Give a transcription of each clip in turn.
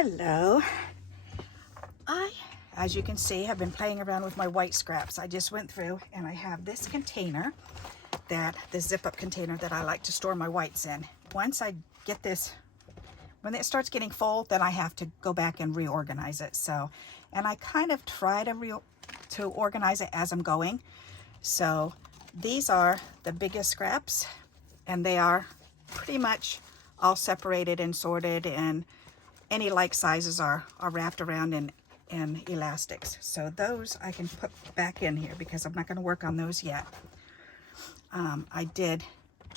Hello. As you can see, have been playing around with my white scraps. I just went through and I have this container, this zip-up container that I like to store my whites in. Once I get this, when it starts getting full, then I have to go back and reorganize it. So, and I kind of try to organize it as I'm going. So these are the biggest scraps, and they are pretty much all separated and sorted, and any like sizes are wrapped around in elastics. So those I can put back in here because I'm not going to work on those yet. I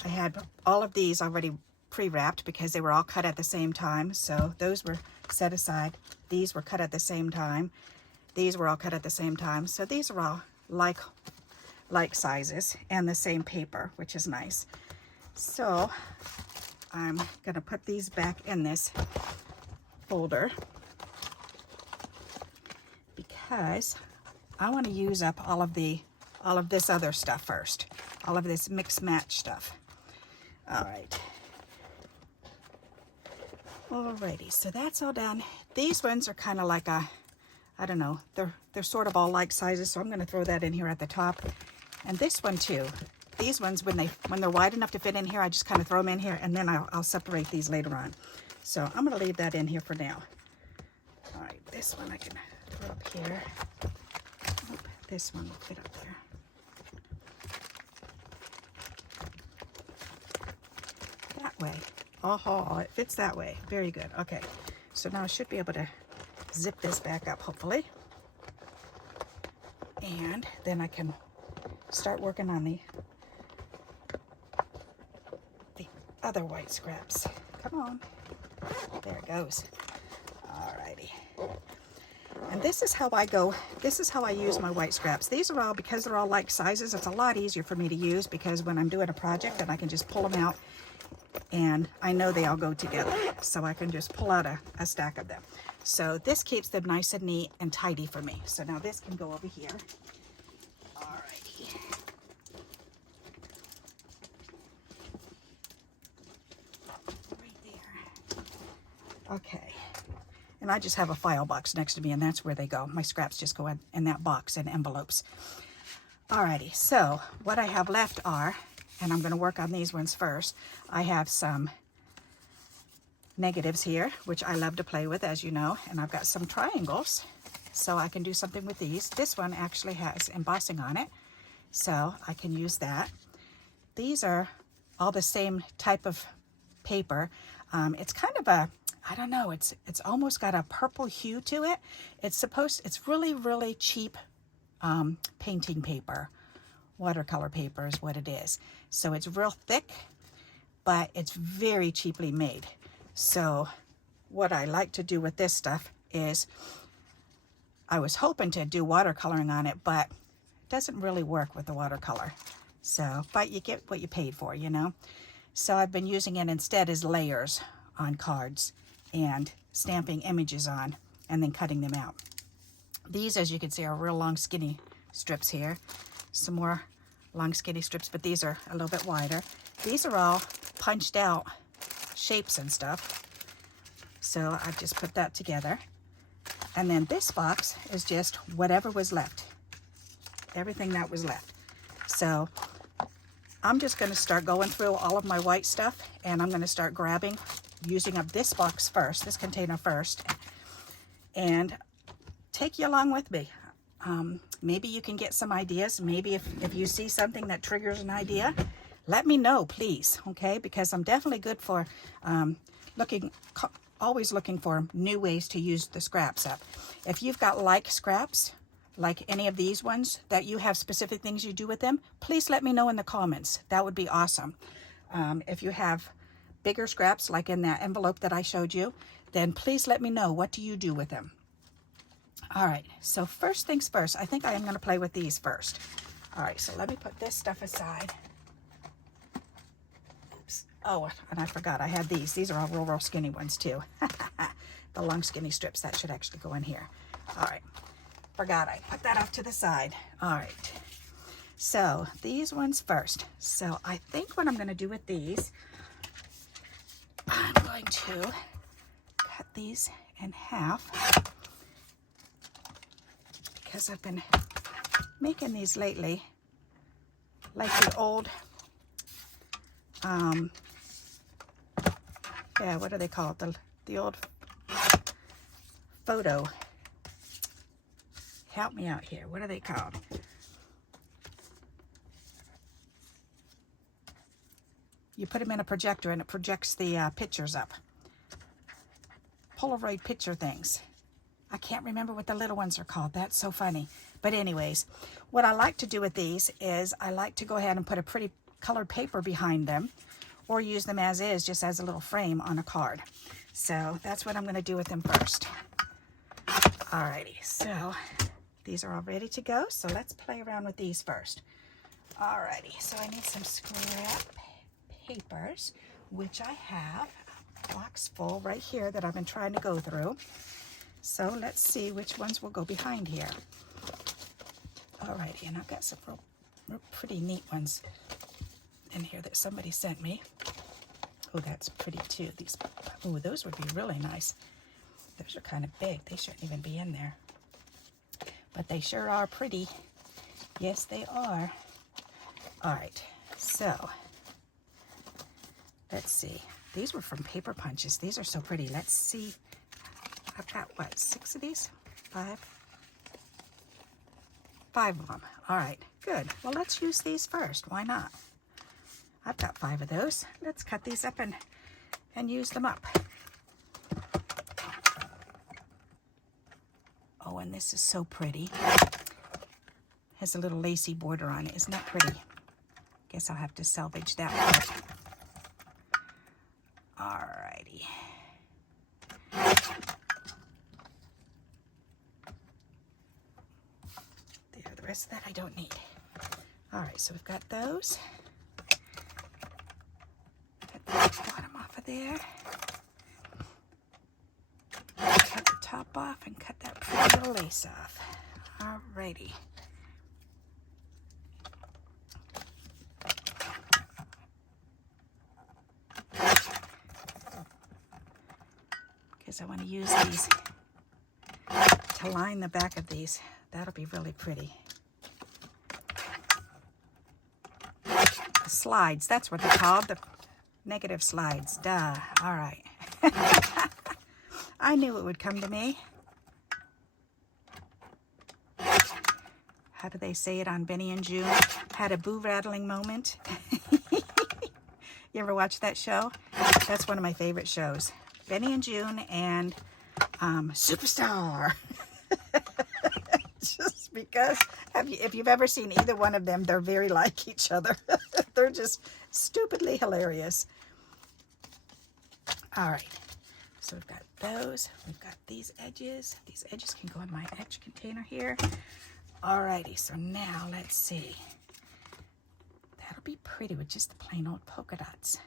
had all of these already pre-wrapped because they were all cut at the same time. So those were set aside. These were cut at the same time. These were all cut at the same time. So these are all like sizes and the same paper, which is nice. So I'm going to put these back in this folder because I want to use up all of this other stuff first, all of this mix match stuff. All right. Alrighty, so that's all done. These ones are kind of like I don't know, they're sort of all like sizes, so I'm going to throw that in here at the top. And this one too. These ones, when they're wide enough to fit in here, I just kind of throw them in here, and then I'll separate these later on. So I'm going to leave that in here for now. All right, this one I can throw up here. Oh, this one will fit up there. That way. Oh, it fits that way. Very good. Okay, so now I should be able to zip this back up, hopefully. And then I can start working on the other white scraps. Come on. There it goes. Alrighty. And this is how I go. This is how I use my white scraps. These are all, because they're all like sizes, it's a lot easier for me to use because when I'm doing a project, then I can just pull them out and I know they all go together. So I can just pull out a stack of them. So this keeps them nice and neat and tidy for me. So now this can go over here. Alrighty. Right there. Okay. And I just have a file box next to me, and that's where they go. My scraps just go in that box in envelopes. Alrighty, so what I have left are, and I'm going to work on these ones first. I have some negatives here, which I love to play with, as you know, and I've got some triangles, so I can do something with these. This one actually has embossing on it, so I can use that. These are all the same type of paper. It's kind of a, I don't know, it's almost got a purple hue to it. It's really, really cheap painting paper. Watercolor paper is what it is. So it's real thick, but it's very cheaply made. So what I like to do with this stuff is, I was hoping to do watercoloring on it, but it doesn't really work with the watercolor. So, but you get what you paid for, you know. So I've been using it instead as layers on cards and stamping images on and then cutting them out. These, as you can see, are real long skinny strips here. Some more long skinny strips, but these are a little bit wider. These are all punched out shapes and stuff. So I just put that together. And then this box is just whatever was left. Everything that was left. So I'm just going to start going through all of my white stuff, and I'm going to start grabbing, using up this box first, this container first, and take you along with me. Maybe you can get some ideas. Maybe if you see something that triggers an idea, let me know, please, okay? Because I'm definitely good for always looking for new ways to use the scraps up. If you've got like scraps, like any of these ones, that you have specific things you do with them, please let me know in the comments. That would be awesome. If you have bigger scraps, like in that envelope that I showed you, then please let me know, what do you do with them? All right, so first things first, I think I am going to play with these first. All right, so let me put this stuff aside. Oops. Oh, and I forgot I had these. These are all real skinny ones too. The long skinny strips, that should actually go in here. All right, forgot I put that off to the side. All right, so these ones first. So I think what I'm going to do with these, I'm going to cut these in half because I've been making these lately like the old, yeah, what are they called? The old photo. Help me out here. What are they called? You put them in a projector and it projects the pictures up. Polaroid picture things. I can't remember what the little ones are called. That's so funny. But anyways, what I like to do with these is I like to go ahead and put a pretty colored paper behind them or use them as is, just as a little frame on a card. So that's what I'm going to do with them first. Alrighty, so these are all ready to go. So let's play around with these first. Alrighty, so I need some scrap papers, which I have a box full right here that I've been trying to go through. So let's see which ones will go behind here. Alrighty, and I've got some real pretty neat ones in here that somebody sent me. Oh, that's pretty too. These, oh, those would be really nice. Those are kind of big. They shouldn't even be in there. But they sure are pretty. Yes, they are. Alright, so let's see. These were from paper punches. These are so pretty. Let's see. I've got, what, 6 of these? 5? 5 of them. All right, good. Well, let's use these first. Why not? I've got 5 of those. Let's cut these up and use them up. Oh, and this is so pretty. Has a little lacy border on it. Isn't that pretty? Guess I'll have to salvage that one. Alrighty. There, the rest of that I don't need. Alright, so we've got those. Cut the bottom off of there. Cut the top off and cut that pretty little lace off. Alrighty. I want to use these to line the back of these. That'll be really pretty. The slides, that's what they're called, the negative slides. Duh. All right. I knew it would come to me. How do they say it on Benny and June? Had a boo rattling moment. You ever watch that show? That's one of my favorite shows. Benny and June and Superstar. Just because, if you've ever seen either one of them, they're very like each other. They're just stupidly hilarious. All right, so we've got those. We've got these edges. These edges can go in my edge container here. All righty, so now let's see. That'll be pretty with just the plain old polka dots.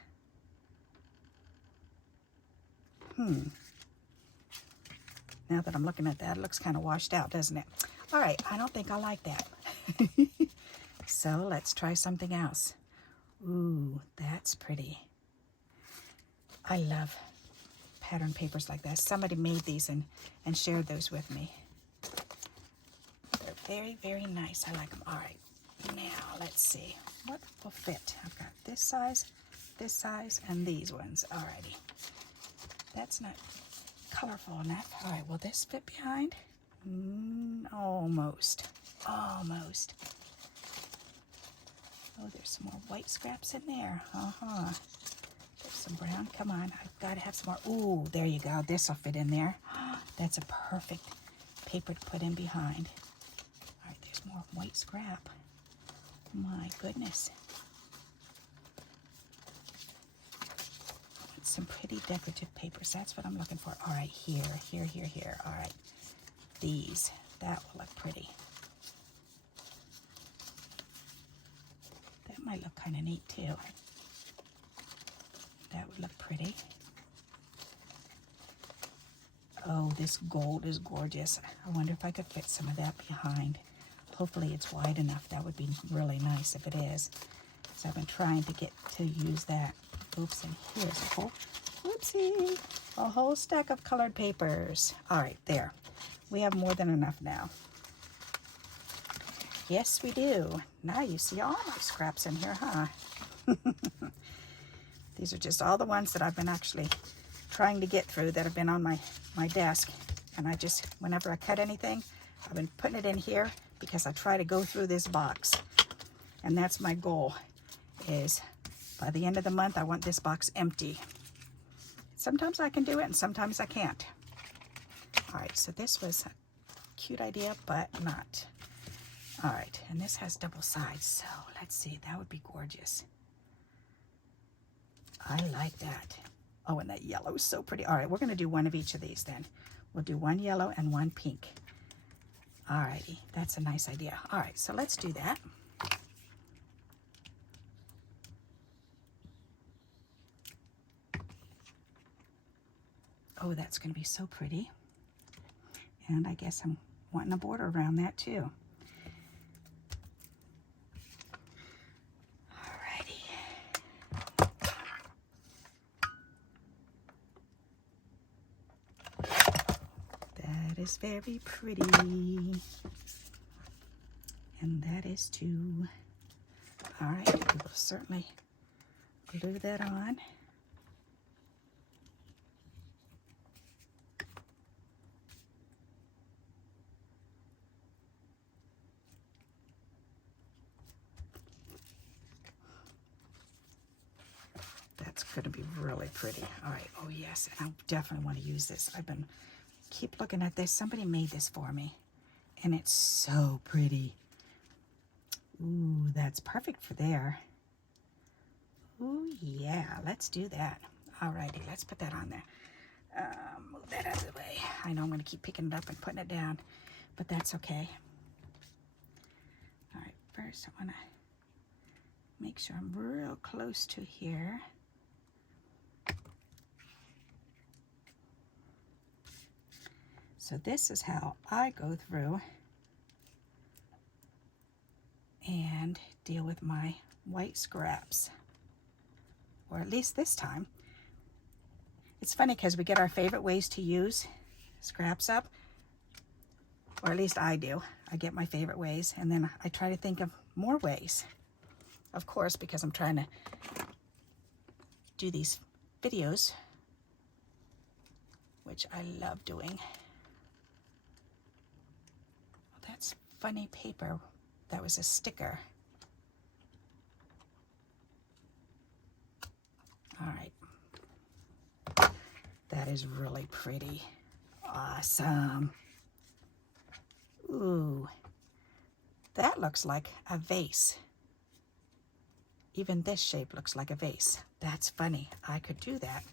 Now that I'm looking at that, it looks kind of washed out, doesn't it? All right, I don't think I like that. So let's try something else. Ooh, that's pretty. I love pattern papers like that. Somebody made these and shared those with me. They're very, very nice. I like them. All right, now let's see. What will fit? I've got this size, and these ones. All righty. That's not colorful enough. All right, will this fit behind? Almost. Almost. Oh, there's some more white scraps in there. There's some brown. Come on, I've got to have some more. Ooh, there you go. This will fit in there. That's a perfect paper to put in behind. All right, there's more white scrap. My goodness. Some pretty decorative papers. That's what I'm looking for. All right, here. All right, these. That will look pretty. That might look kind of neat too. That would look pretty. Oh, this gold is gorgeous. I wonder if I could fit some of that behind. Hopefully it's wide enough. That would be really nice if it is. So I've been trying to get to use that. Oops, and here's a hole. Whoops. Oopsie. A whole stack of colored papers. All right, there. We have more than enough now. Yes, we do. Now you see all my scraps in here, huh? These are just all the ones that I've been actually trying to get through that have been on my desk. And I just, whenever I cut anything, I've been putting it in here because I try to go through this box. And that's my goal, is by the end of the month, I want this box empty. Sometimes I can do it and sometimes I can't. All right, so this was a cute idea, but not. All right, and this has double sides, so let's see, that would be gorgeous. I like that. Oh, and that yellow is so pretty. All right, we're gonna do one of each of these then. We'll do one yellow and one pink. All righty, that's a nice idea. All right, so let's do that. Oh, that's gonna be so pretty. And I guess I'm wanting a border around that too. Is very pretty, and that is too. All right, we will certainly glue that on. That's going to be really pretty. All right, oh yes, and I definitely want to use this. I've been keep looking at this. Somebody made this for me and it's so pretty. Ooh, that's perfect for there. Ooh, yeah, let's do that. Alrighty, let's put that on there. Move that out of the way. I know I'm going to keep picking it up and putting it down, but that's okay. All right, first I want to make sure I'm real close to here. So this is how I go through and deal with my white scraps, or at least this time. It's funny because we get our favorite ways to use scraps up, or at least I do. I get my favorite ways and then I try to think of more ways. Of course, because I'm trying to do these videos, which I love doing. That's funny paper. That was a sticker. All right. That is really pretty. Awesome. Ooh. That looks like a vase. Even this shape looks like a vase. That's funny. I could do that.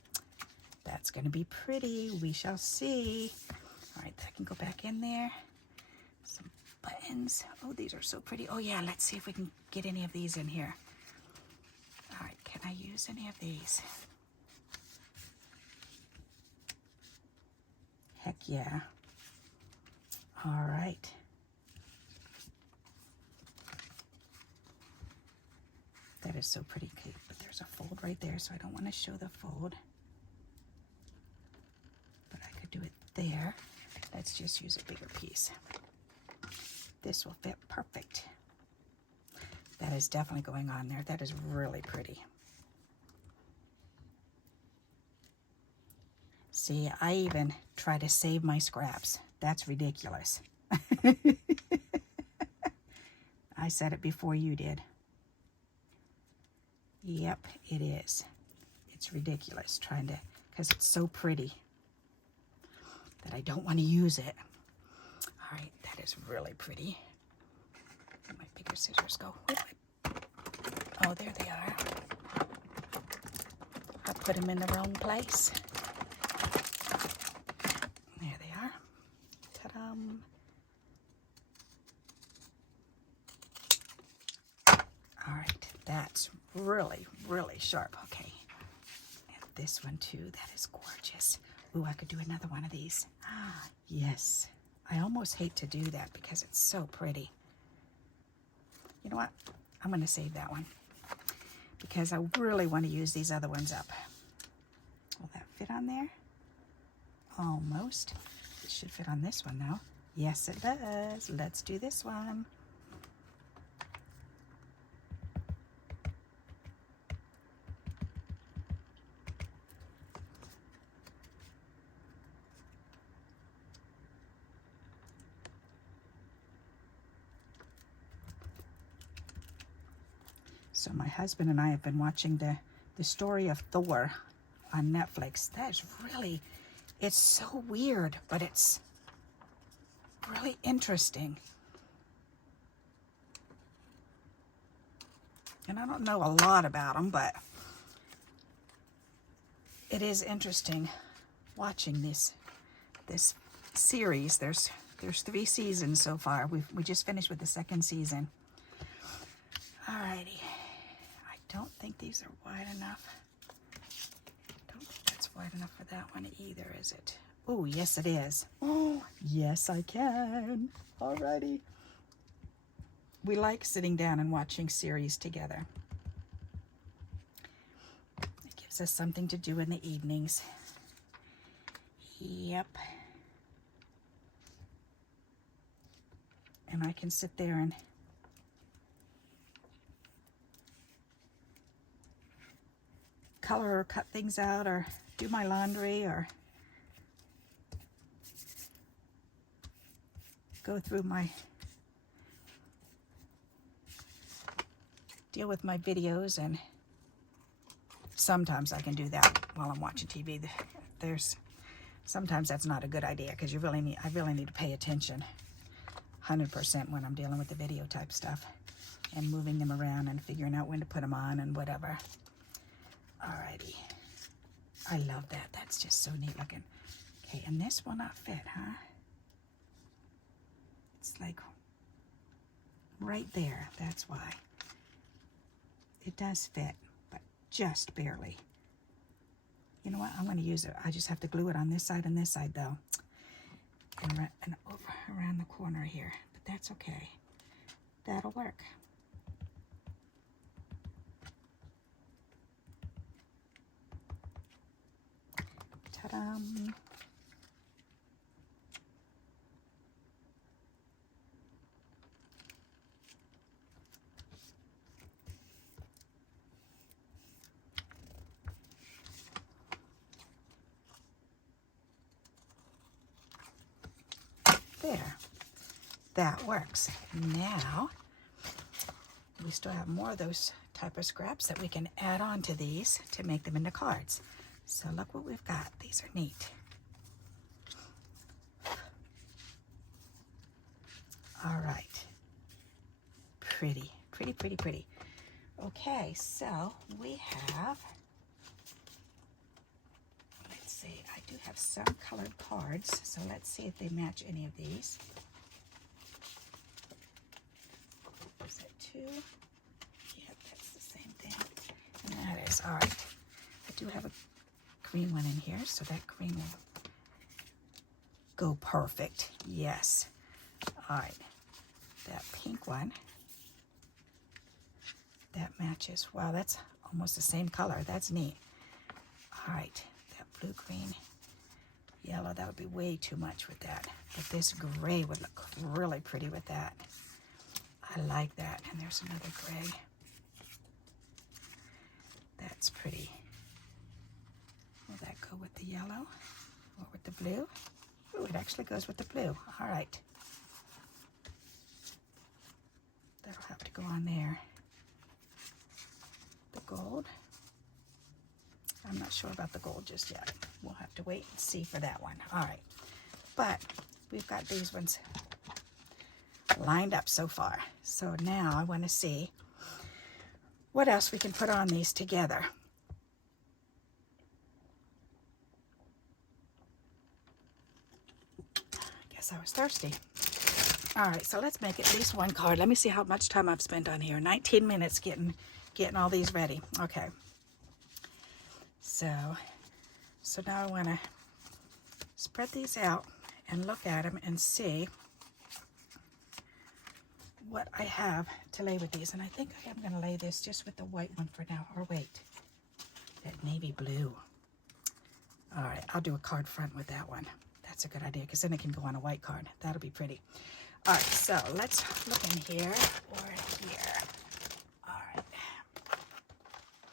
That's going to be pretty. We shall see. All right, that can go back in there. Some buttons. Oh, these are so pretty. Oh yeah, let's see if we can get any of these in here. All right, can I use any of these? Heck yeah. All right. That is so pretty, Kate, but there's a fold right there, so I don't want to show the fold. But I could do it there. Let's just use a bigger piece. This will fit perfect. That is definitely going on there. That is really pretty. See, I even try to save my scraps. That's ridiculous. I said it before you did. Yep, it is. It's ridiculous trying to, because it's so pretty that I don't want to use it. All right, that is really pretty. Where'd my bigger scissors go? Oh, there they are. I put them in the wrong place. There they are. Ta-da! All right, that's really, really sharp. Okay, and this one too. That is gorgeous. Ooh, I could do another one of these. Ah, yes. I almost hate to do that because it's so pretty. You know what? I'm going to save that one because I really want to use these other ones up. Will that fit on there? Almost. It should fit on this one now. Yes, it does. Let's do this one. So my husband and I have been watching the story of Thor on Netflix. That's really, it's so weird, but it's really interesting. And I don't know a lot about them, but it is interesting watching this series. There's 3 seasons so far. We just finished with the 2nd season. Alrighty. I don't think these are wide enough. Don't think that's wide enough for that one either, is it? Oh, yes it is. Oh, yes I can. Alrighty. We like sitting down and watching series together. It gives us something to do in the evenings. Yep. And I can sit there and color or cut things out or do my laundry or go through deal with my videos, and sometimes I can do that while I'm watching TV. Sometimes that's not a good idea because I really need to pay attention 100% when I'm dealing with the video type stuff and moving them around and figuring out when to put them on and whatever. Alrighty. I love that. That's just so neat looking. Okay, and this will not fit, huh? It's like right there. That's why. It does fit, but just barely. You know what? I'm going to use it. I just have to glue it on this side and this side, though. And over around the corner here. But that's okay. That'll work. Ta-da! There. That works. Now, we still have more of those type of scraps that we can add on to these to make them into cards. So look what we've got. These are neat. All right. Pretty, pretty, pretty, pretty. Okay, so we have, let's see, I do have some colored cards, so let's see if they match any of these. Is that 2? Yep, that's the same thing. And that is, all right. I do have a green one in here, so that green will go perfect. Yes. All right. That pink one, that matches. Wow, that's almost the same color. That's neat. All right. That blue, green, yellow, that would be way too much with that. But this gray would look really pretty with that. I like that. And there's another gray. That's pretty. Will that go with the yellow or with the blue? Ooh, it actually goes with the blue. All right. That'll have to go on there. The gold. I'm not sure about the gold just yet. We'll have to wait and see for that one. All right. But we've got these ones lined up so far. So now I want to see what else we can put on these together. I guess I was thirsty. All right, so let's make at least one card. Let me see how much time I've spent on here. 19 minutes getting all these ready. Okay. So now I want to spread these out and look at them and see what I have to lay with these. And I think I am going to lay this just with the white one for now. Or wait, that navy blue. All right, I'll do a card front with that one. That's a good idea, because then it can go on a white card. That'll be pretty. All right, so let's look in here or here. All right.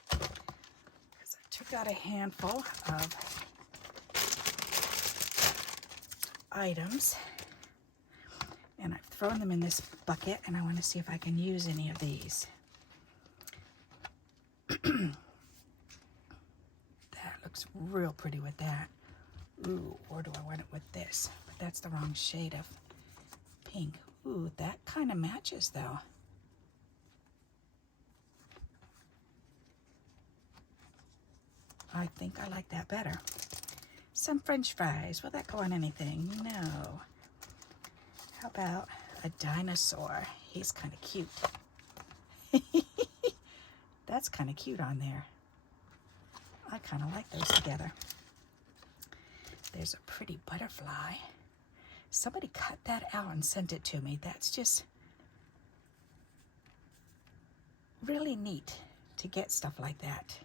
Because I took out a handful of items, and I've thrown them in this bucket, and I want to see if I can use any of these. That looks real pretty with that. Ooh, or do I want it with this? But that's the wrong shade of pink. Ooh, that kind of matches though. I think I like that better. Some French fries. Will that go on anything? No. How about a dinosaur? He's kind of cute. That's kind of cute on there. I kind of like those together. There's a pretty butterfly. Somebody cut that out and sent it to me. That's just really neat to get stuff like that.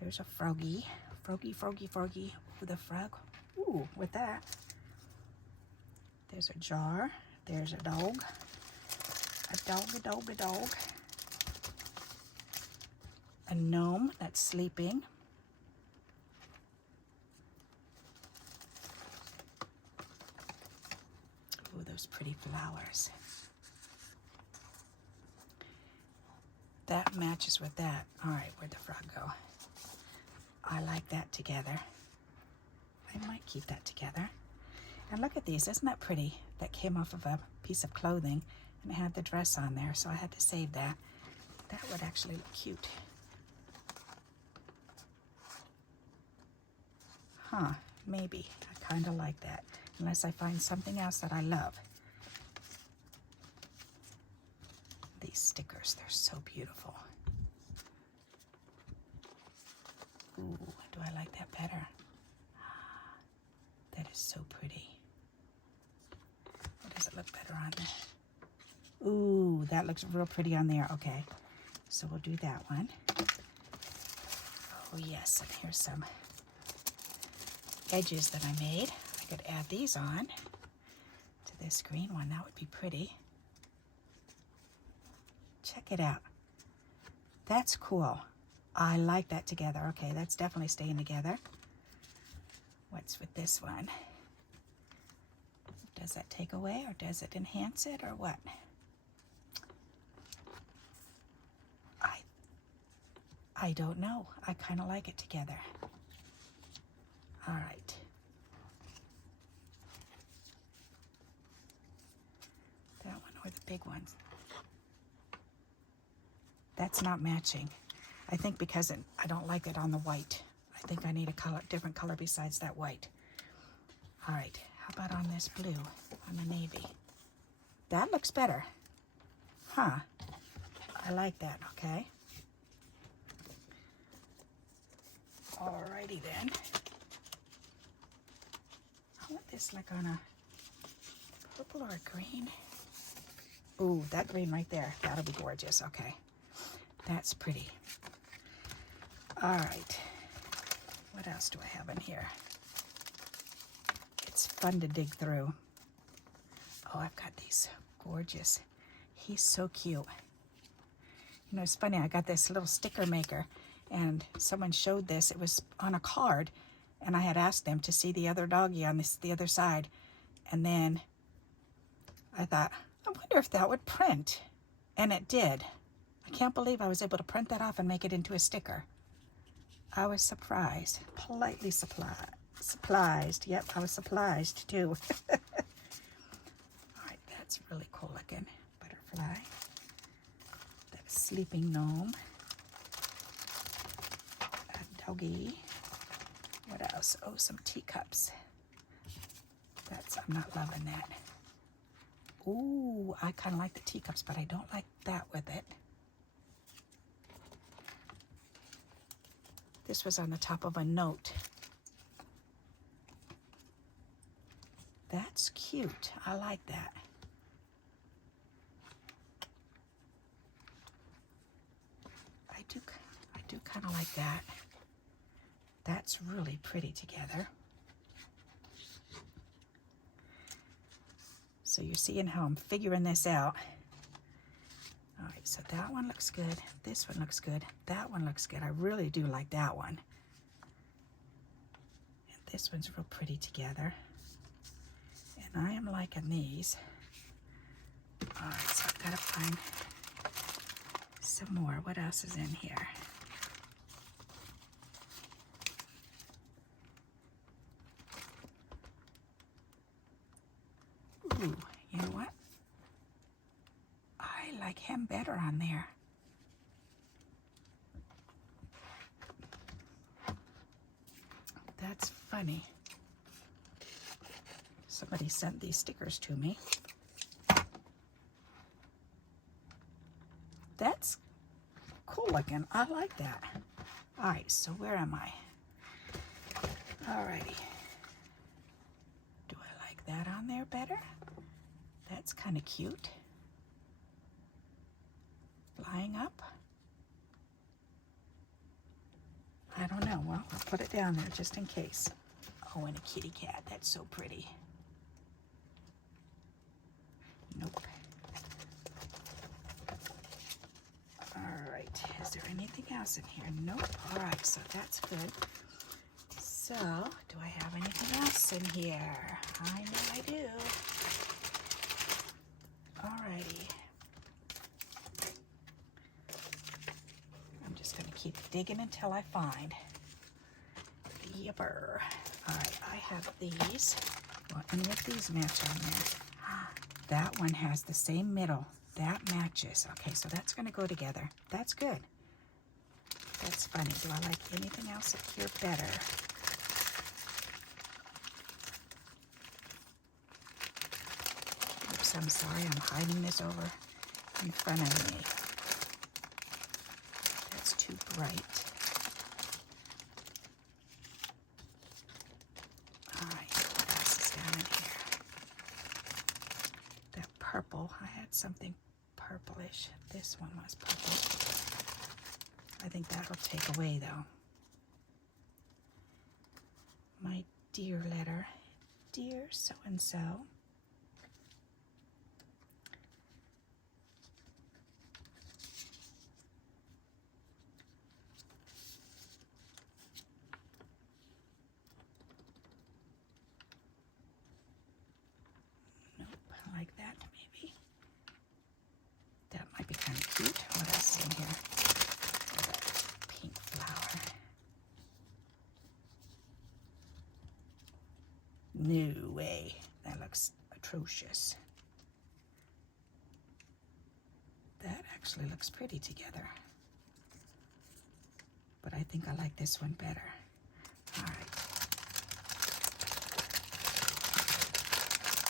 There's a froggy. Froggy, froggy, froggy. Ooh, the frog. Ooh, with that. There's a jar. There's a dog. A dog, a dog, a dog. A gnome that's sleeping. Ooh, those pretty flowers. That matches with that. All right, where'd the frog go? I like that together. I might keep that together. And look at these, isn't that pretty? That came off of a piece of clothing and it had the dress on there, so I had to save that. That would actually look cute. Huh, maybe. I kind of like that, unless I find something else that I love. These stickers, they're so beautiful. Ooh, do I like that better? That is so pretty. Or does it look better on there? Ooh, that looks real pretty on there. Okay, so we'll do that one. Oh yes, and here's some edges that I made. I could add these on to this green one. That would be pretty. Check it out. That's cool. I like that together. Okay, that's definitely staying together. What's with this one? Does that take away or does it enhance it or what? I don't know. I kind of like it together. All right. That one or the big ones. That's not matching. I think because I don't like it on the white. I think I need a color, different color besides that white. All right, how about on this blue, on the navy? That looks better. Huh, I like that, okay. Alrighty then. I want this like on a purple or a green. Ooh, that green right there, that'll be gorgeous, okay. That's pretty. All right, what else do I have in here? It's fun to dig through. Oh, I've got these gorgeous. He's so cute. You know, it's funny, I got this little sticker maker and someone showed this. It was on a card and I had asked them to see the other doggy on the other side. And then I thought, I wonder if that would print. And it did. I can't believe I was able to print that off and make it into a sticker. I was surprised, politely surprised. Yep, I was surprised too. All right, that's really cool looking. Butterfly. That sleeping gnome. A doggy. What else? Oh, some teacups. I'm not loving that. Ooh, I kind of like the teacups, but I don't like that with it. This was on the top of a note. That's cute. I like that. I do kind of like that. That's really pretty together. So you're seeing how I'm figuring this out. All right, so that one looks good. This one looks good. That one looks good. I really do like that one. And this one's real pretty together. And I am liking these. All right, so I've got to find some more. What else is in here? Ooh, you know what? I like him better on there. That's funny. Somebody sent these stickers to me. That's cool looking. I like that. All right, so where am I? Alrighty. Do I like that on there better? That's kind of cute. Flying up. I don't know. Well, I'll put it down there just in case. Oh, and a kitty cat. That's so pretty. Nope. All right. Is there anything else in here? Nope. All right. So that's good. So, do I have anything else in here? I know I do. Alrighty. I'm just going to keep digging until I find. Yipper. Alright, I have these. Well, any of these match on there? That one has the same middle. That matches. Okay, so that's going to go together. That's good. That's funny. Do I like anything else up here better? Oops, I'm sorry. I'm hiding this over in front of me. That's too bright. Alright, what else is down in here? That purple. I had something purplish. This one was purple. I think that'll take away though. My dear letter. Dear so-and-so. Nope, I like that maybe. That might be kind of cute. What else is in here? Pink flower. No way. That looks atrocious. That actually looks pretty together. But I think I like this one better. All right.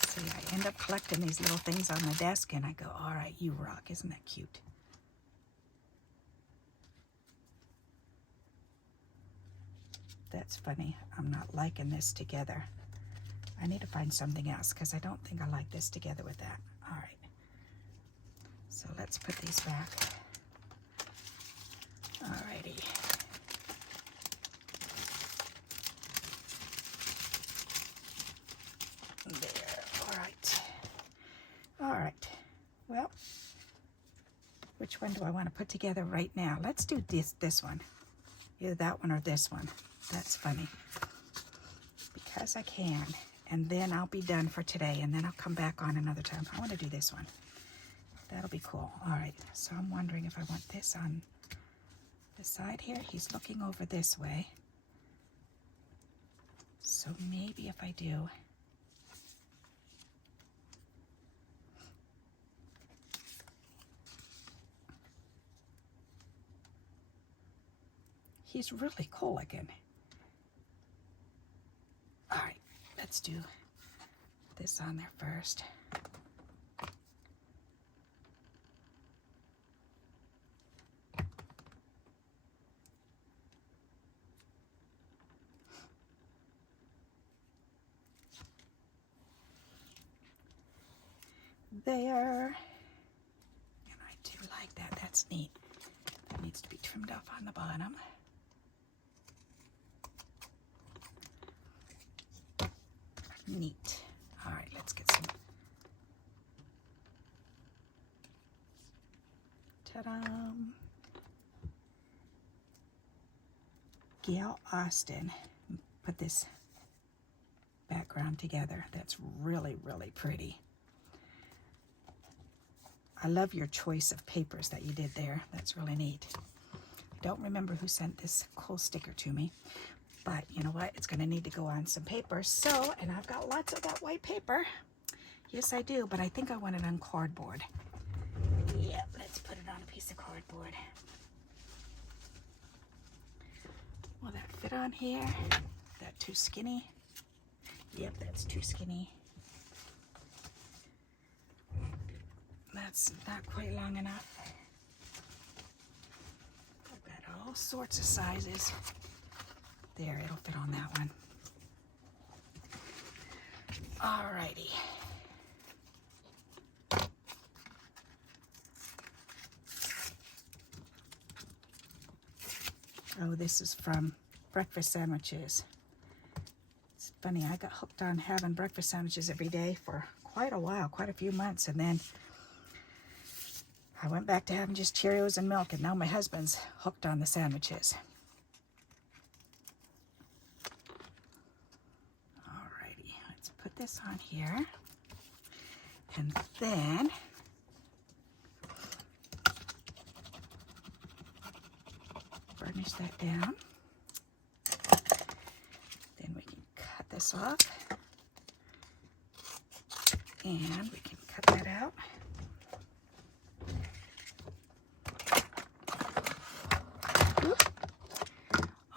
See, I end up collecting these little things on the desk and I go, all right, you rock. Isn't that cute? That's funny. I'm not liking this together. I need to find something else because I don't think I like this together with that. All right. So let's put these back. Alrighty. There. All right. All right. Well, which one do I want to put together right now? Let's do this one. Either that one or this one. That's funny. Because I can. And then I'll be done for today, and then I'll come back on another time. I want to do this one. That'll be cool. All right, so I'm wondering if I want this on the side here. He's looking over this way. So maybe if I do... He's really cool looking. All right, let's do this on there first. There. And I do like that. That's neat. That needs to be trimmed off on the bottom. neat. All right, let's get some. Ta-da! Gail Austin put this background together. That's really, really pretty. I love your choice of papers that you did there. That's really neat. I don't remember who sent this cool sticker to me, but you know what? It's going to need to go on some paper. So, and I've got lots of that white paper. Yes, I do, but I think I want it on cardboard. Yep, let's put it on a piece of cardboard. Will that fit on here? Is that too skinny? Yep, that's too skinny. That's not quite long enough. I've got all sorts of sizes. There, it'll fit on that one. Alrighty. Oh, this is from breakfast sandwiches. It's funny, I got hooked on having breakfast sandwiches every day for quite a while, quite a few months, and then I went back to having just Cheerios and milk, and now my husband's hooked on the sandwiches. Alrighty, let's put this on here, and then burnish that down. Then we can cut this off, and we can cut that out.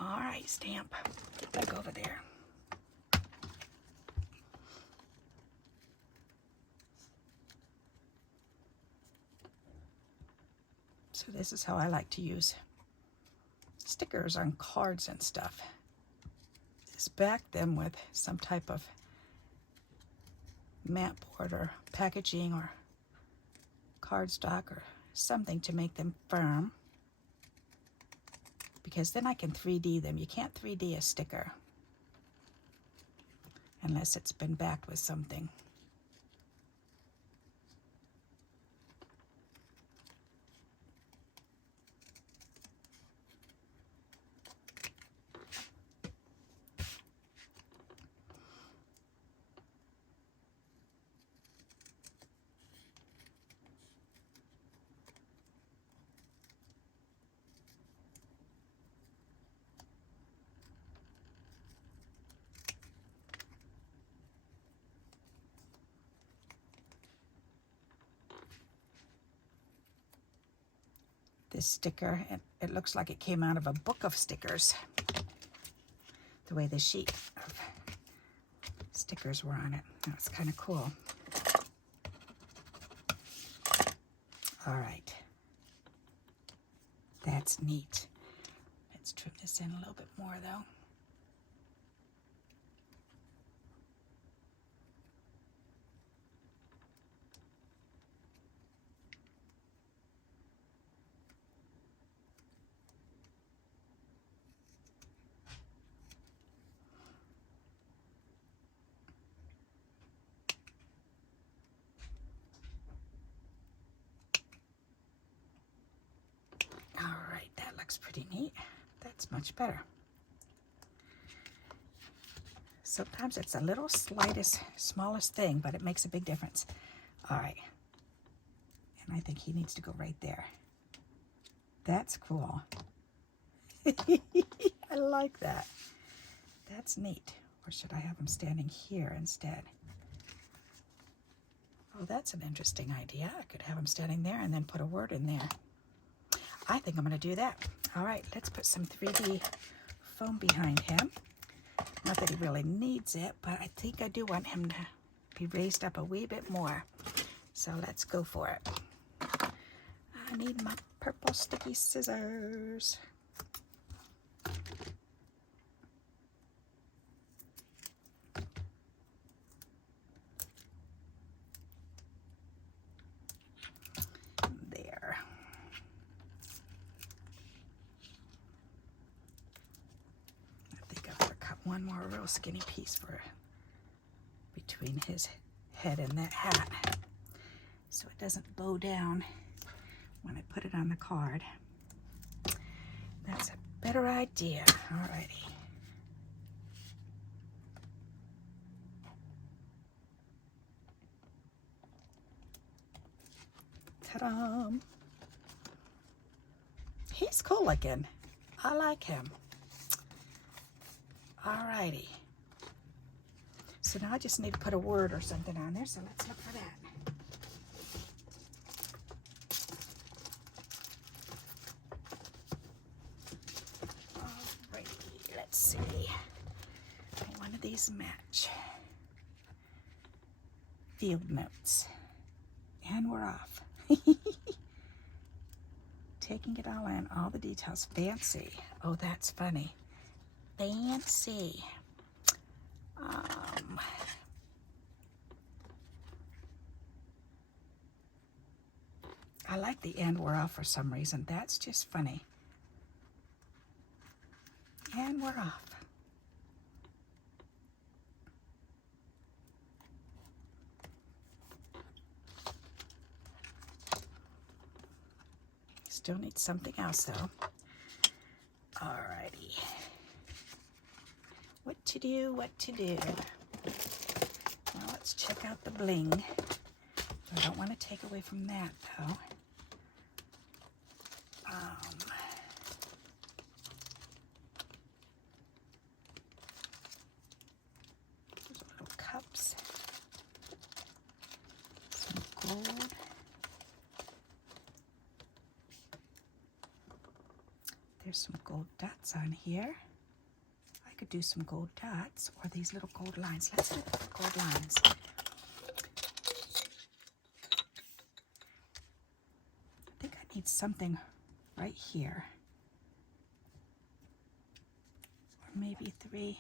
All right, stamp, back over there. So this is how I like to use stickers on cards and stuff. Just back them with some type of mat board or packaging or cardstock or something to make them firm, because then I can 3D them. You can't 3D a sticker unless it's been backed with something. This sticker, it looks like it came out of a book of stickers, the way the sheet of stickers were on it. That's kind of cool. All right, that's neat. Let's trim this in a little bit more though. Pretty neat. That's much better. Sometimes it's a little smallest thing, but it makes a big difference. All right. And I think he needs to go right there. That's cool. I like that. That's neat. Or should I have him standing here instead? Oh, that's an interesting idea. I could have him standing there and then put a word in there. I think I'm going to do that. All right, let's put some 3D foam behind him. Not that he really needs it, but I think I do want him to be raised up a wee bit more. So let's go for it. I need my purple sticky scissors. One more real skinny piece for between his head and that hat so it doesn't bow down when I put it on the card. That's a better idea. Alrighty. Ta-da! He's cool looking. I like him. Alrighty. So now I just need to put a word or something on there, so let's look for that. Alrighty, let's see. One of these match. Field notes. And we're off. Taking it all in, all the details. Fancy. Oh, that's funny. Fancy. I like the "and we're off" for some reason. That's just funny. And we're off. Still need something else though. Alrighty. What to do, what to do. Now let's check out the bling. I don't want to take away from that though. There's little cups. Some gold. There's some gold dots on here. I could do some gold dots or these little gold lines. Let's do the gold lines. I think I need something right here. Or maybe 3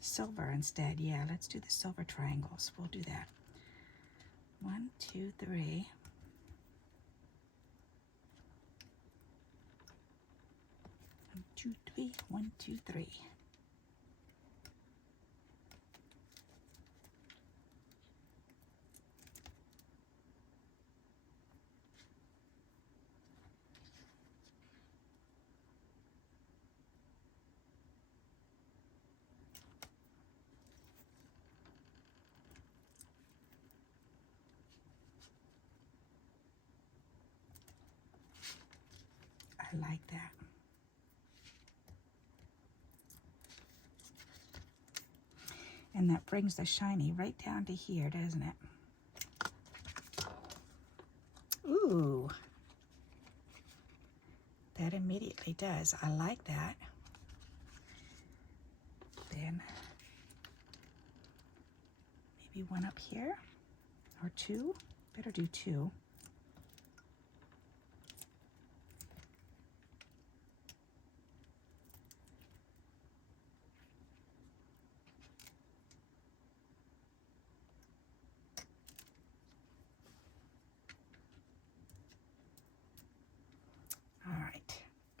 silver instead. Yeah, let's do the silver triangles. We'll do that. 1, 2, 3. 1, 2, 3. 1, 2, 3. I like that. And that brings the shiny right down to here, doesn't it? Ooh. That immediately does. I like that. Then maybe one up here or 2. Better do 2.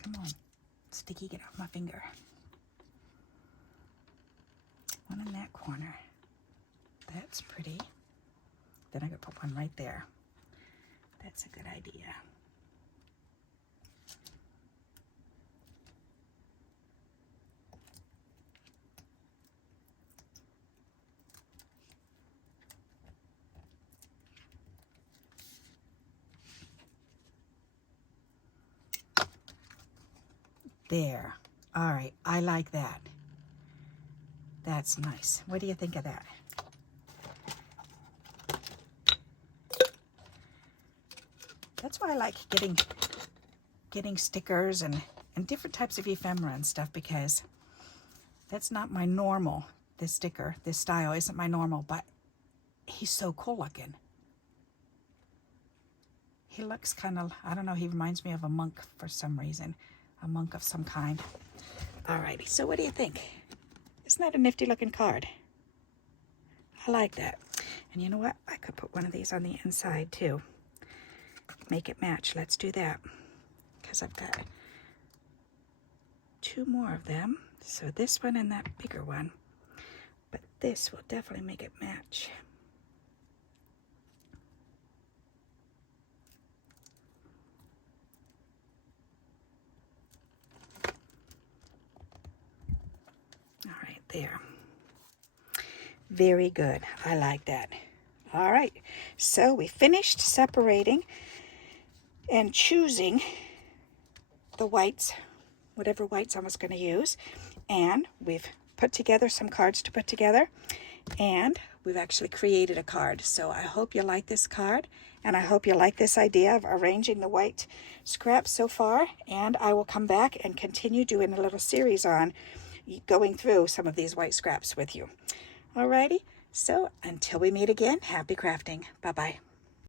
Come on, sticky, get off my finger. One in that corner. That's pretty. Then I could put one right there. That's a good idea. There. All right, I like that. That's nice. What do you think of that? That's why I like getting stickers and different types of ephemera and stuff, because that's not my normal. This sticker, this style isn't my normal, but he's so cool looking. He looks kind of, I don't know, he reminds me of a monk for some reason. A monk of some kind. Alrighty, so what do you think? Isn't that a nifty looking card? I like that. And you know what? I could put one of these on the inside too. Make it match. Let's do that. Because I've got 2 more of them. So this one and that bigger one. but this will definitely make it match. All right, there. Very good. I like that. All right, so we finished separating and choosing the whites, whatever whites I was going to use, and we've put together some cards to put together, and we've actually created a card. So I hope you like this card, and I hope you like this idea of arranging the white scraps so far, and I will come back and continue doing a little series on going through some of these white scraps with you. Alrighty, so until we meet again, happy crafting. Bye-bye.